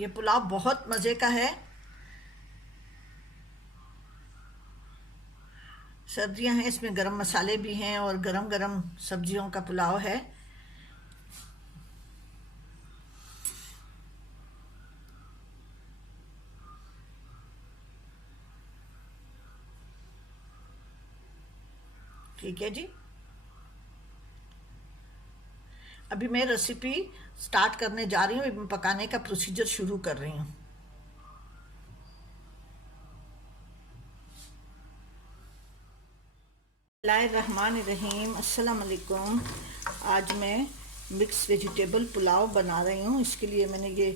ये पुलाव बहुत मज़े का है। सर्दियां हैं, इसमें गरम मसाले भी हैं और गरम गरम सब्जियों का पुलाव है। ठीक है जी। अभी मैं रेसिपी स्टार्ट करने जा रही हूँ, पकाने का प्रोसीजर शुरू कर रही हूँ। बिस्मिल्लाहिर्रहमानिर्रहीम, अस्सलाम वालेकुम। आज मैं मिक्स वेजिटेबल पुलाव बना रही हूँ। इसके लिए मैंने ये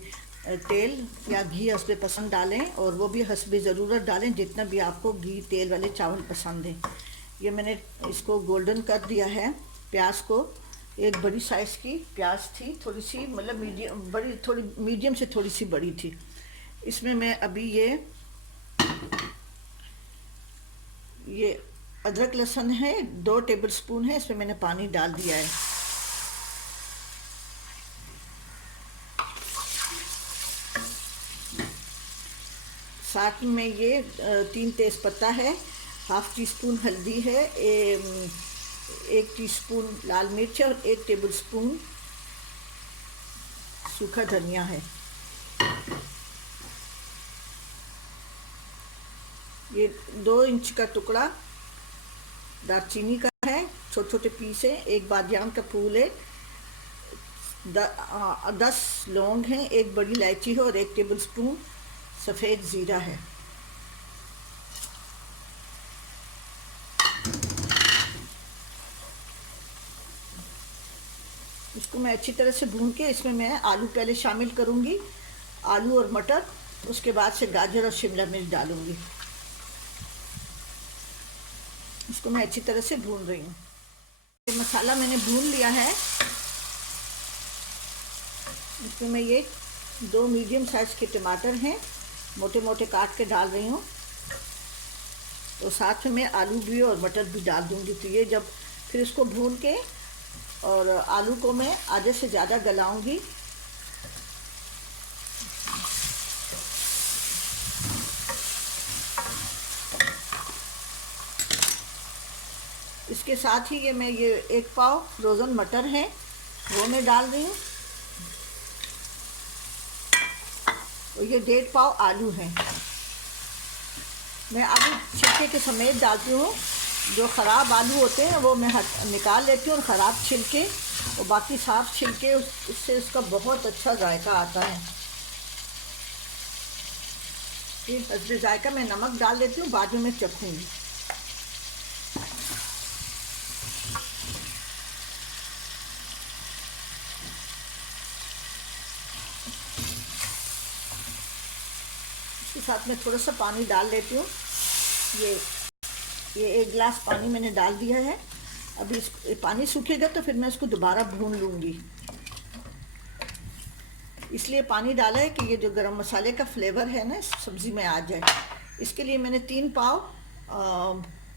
तेल या घी हस्बे पसंद डालें, और वो भी हस्बे ज़रूरत डालें जितना भी आपको घी तेल वाले चावल पसंद हैं। ये मैंने इसको गोल्डन कर दिया है। प्याज को, एक बड़ी साइज़ की प्याज थी, थोड़ी सी मतलब मीडियम बड़ी, थोड़ी मीडियम से थोड़ी सी बड़ी थी। इसमें मैं अभी ये अदरक लहसुन है 2 टेबलस्पून है, इसमें मैंने पानी डाल दिया है। साथ में ये 3 तेज़पत्ता है, हाफ़ टी स्पून हल्दी है, 1 टीस्पून लाल मिर्च और 1 टेबलस्पून सूखा धनिया है। ये 2 इंच का टुकड़ा दालचीनी का है, छोटे छोटे पीस है। 1 बादियान का फूल है, 10 लौंग हैं, 1 बड़ी इलायची है और 1 टेबलस्पून सफ़ेद ज़ीरा है। इसको मैं अच्छी तरह से भून के इसमें मैं आलू पहले शामिल करूँगी, आलू और मटर, उसके बाद से गाजर और शिमला मिर्च डालूँगी। इसको मैं अच्छी तरह से भून रही हूँ। ये मसाला मैंने भून लिया है। इसमें मैं ये 2 मीडियम साइज़ के टमाटर हैं, मोटे मोटे काट के डाल रही हूँ। तो साथ में मैं आलू भी और मटर भी डाल दूँगी। तो ये जब फिर इसको भून के और आलू को मैं आधे से ज़्यादा गलाऊँगी। इसके साथ ही ये 1 पाव फ्रोज़न मटर है, वो मैं डाल रही हूँ। और ये 1.5 पाव आलू हैं। मैं आलू छिलके के समेत डालती हूँ। जो ख़राब आलू होते हैं वो मैं निकाल लेती हूँ, और ख़राब छिलके और बाकी साफ़ छिलके, उससे इसका बहुत अच्छा जायका आता है। फिर हस्बे जायका मैं नमक डाल देती हूँ, बाद में मैं चखूँगी। साथ में थोड़ा सा पानी डाल लेती हूँ। ये 1 गिलास पानी मैंने डाल दिया है। अभी पानी सूखेगा तो फिर मैं इसको दोबारा भून लूँगी। इसलिए पानी डाला है कि ये जो गरम मसाले का फ्लेवर है ना इस सब्ज़ी में आ जाए। इसके लिए मैंने 3 पाव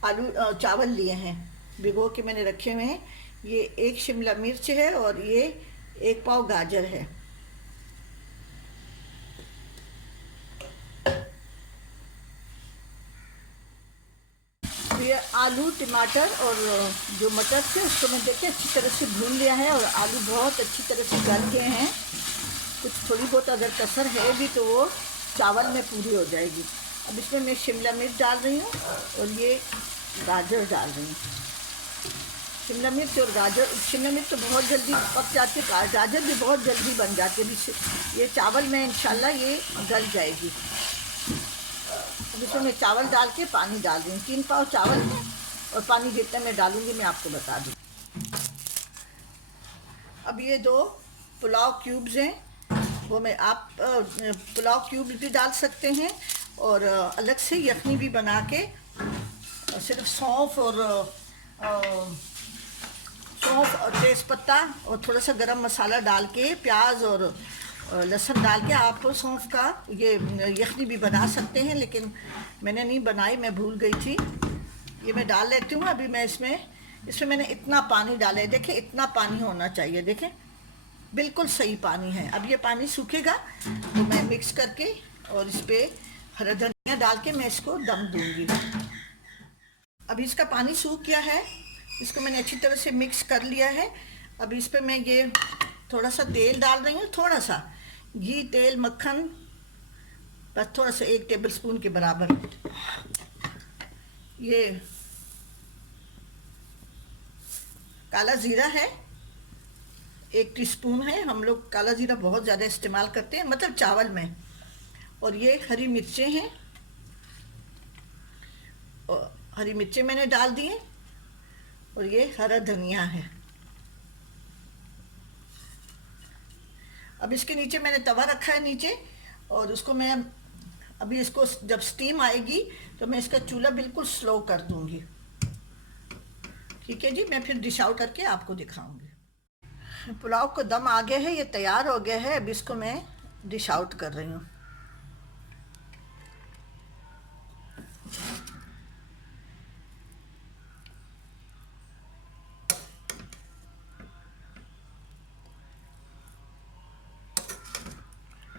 आलू चावल लिए हैं, भिगो के मैंने रखे हुए हैं। ये 1 शिमला मिर्च है और ये 1 पाव गाजर है। ये आलू टमाटर और जो मटर थे उसको मैं देखिए अच्छी तरह से भून लिया है, और आलू बहुत अच्छी तरह से गल गए हैं। कुछ थोड़ी बहुत अगर कसर है भी तो वो चावल में पूरी हो जाएगी। अब इसमें मैं शिमला मिर्च डाल रही हूँ और ये गाजर डाल रही हूँ। शिमला मिर्च और गाजर, शिमला मिर्च तो बहुत जल्दी पक जाती है, गाजर भी बहुत जल्दी बन जाती है। ये चावल में इंशाल्लाह ये गल जाएगी। अब इसमें मैं चावल डाल के पानी डाल रही हूँ। 3 पाव चावल है और पानी जितना मैं डालूँगी मैं आपको बता दूँ। अब ये 2 पुलाव क्यूब्स हैं, वो मैं आप पुलाव क्यूब भी डाल सकते हैं, और अलग से यखनी भी बना के सिर्फ सौंफ और तेज़पत्ता और थोड़ा सा गरम मसाला डाल के, प्याज और लहसुन डाल के आप सौंफ का ये यखनी भी बना सकते हैं, लेकिन मैंने नहीं बनाई, मैं भूल गई थी। ये मैं डाल लेती हूँ। अभी मैं इसमें मैंने इतना पानी डाला है, देखिए इतना पानी होना चाहिए। देखें बिल्कुल सही पानी है। अब ये पानी सूखेगा तो मैं मिक्स करके और इस पर हरा धनिया डाल के मैं इसको दम दूंगी। अभी इसका पानी सूख गया है, इसको मैंने अच्छी तरह से मिक्स कर लिया है। अब इस पर मैं ये थोड़ा सा तेल डाल रही हूँ, थोड़ा सा घी, तेल, मक्खन, बस थोड़ा सा 1 टेबल स्पून के बराबर। ये काला ज़ीरा है, 1 टीस्पून है। हम लोग काला ज़ीरा बहुत ज़्यादा इस्तेमाल करते हैं, मतलब चावल में। और ये हरी मिर्चें हैं, और हरी मिर्चें मैंने डाल दी हैं। और ये हरा धनिया है। अब इसके नीचे मैंने तवा रखा है नीचे, और उसको मैं अभी इसको जब स्टीम आएगी तो मैं इसका चूल्हा बिल्कुल स्लो कर दूंगी। ठीक है जी, मैं फिर डिश आउट करके आपको दिखाऊंगी। पुलाव को दम आ गया है, ये तैयार हो गया है। अब इसको मैं डिश आउट कर रही हूँ।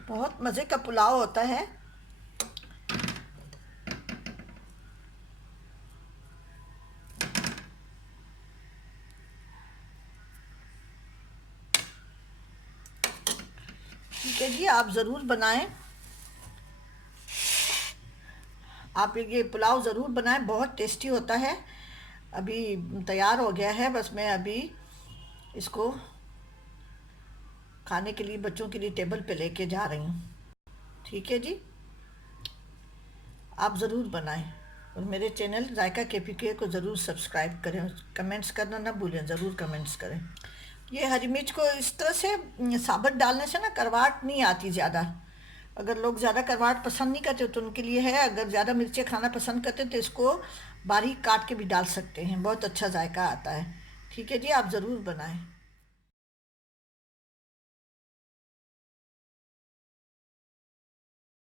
बहुत मज़े का पुलाव होता है। ठीक है जी, आप ज़रूर बनाएं। आप ये पुलाव ज़रूर बनाएं, बहुत टेस्टी होता है। अभी तैयार हो गया है, बस मैं अभी इसको खाने के लिए बच्चों के लिए टेबल पे लेके जा रही हूँ। ठीक है जी, आप ज़रूर बनाएं। और मेरे चैनल जायका KPK को ज़रूर सब्सक्राइब करें। कमेंट्स करना ना भूलें, ज़रूर कमेंट्स करें। ये हरी मिर्च को इस तरह से साबुत डालने से ना करवाहट नहीं आती ज़्यादा। अगर लोग ज़्यादा करवाहट पसंद नहीं करते तो उनके लिए है। अगर ज़्यादा मिर्चें खाना पसंद करते तो इसको बारीक काट के भी डाल सकते हैं, बहुत अच्छा जायका आता है। ठीक है जी, आप ज़रूर बनाएं।